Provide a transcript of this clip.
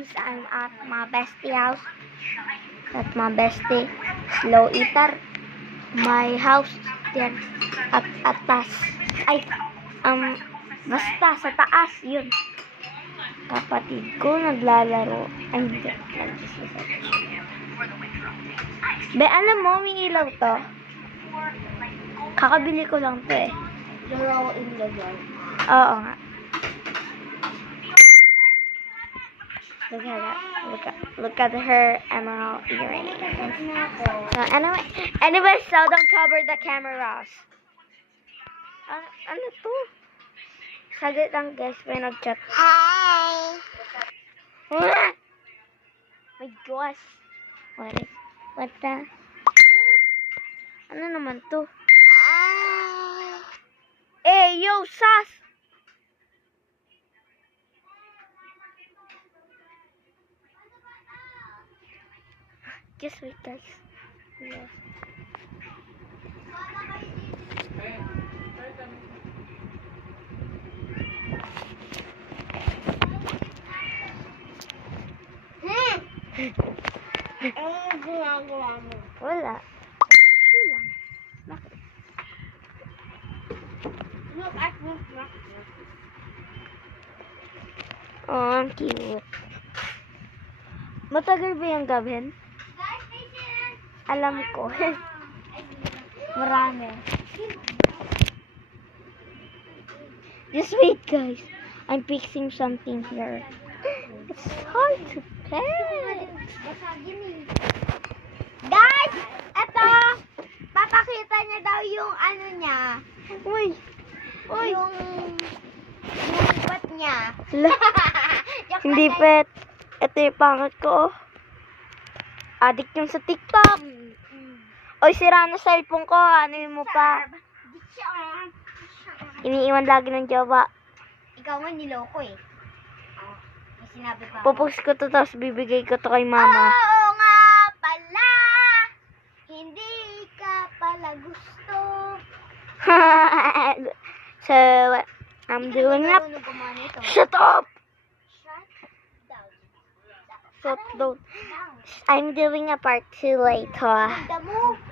guys, I'm at my bestie house. At my bestie, slow eater. My house, yan, at atas. Ay, basta sa taas, yun. Kapatid ko naglalaro. Ay, hindi. Be, alam mo, may ilaw to. Kakabili ko lang to eh. Laro in the dark. Oo nga. Look at her emerald earring. So anyway, so don't cover the cameras. Ano to? Saglit lang guys, may nag-chat. Hi! My gosh. What the? Ano naman to? Eh, yo, sas! Just wait, guys. Yes. Ano ginagawa mo? Wala. Kulang. Bakit? Look at me. Oh, ang cute. Matagal ba yung gawin? Alam ko. Marami. Just wait, guys. I'm fixing something here. It's hard to fix. Guys, eto. Papakita niya daw yung ano niya. Uy. Yung pet niya. Hala. Joke Hindi lang, guys. pet. Ito yung pangat ko, oh. Addict yung sa TikTok. Oy, sira na cellphone ko. Ano yun mo pa? Iniiwan lagi ng jowa. Ikaw nga niloko eh. May sinabi pa. Pupost ko to, tapos bibigay ko to kay mama. Oo nga pala. Hindi ka pala gusto. So, I'm doing up. Shut up! Shut down. I'm doing a part 2 later. The move.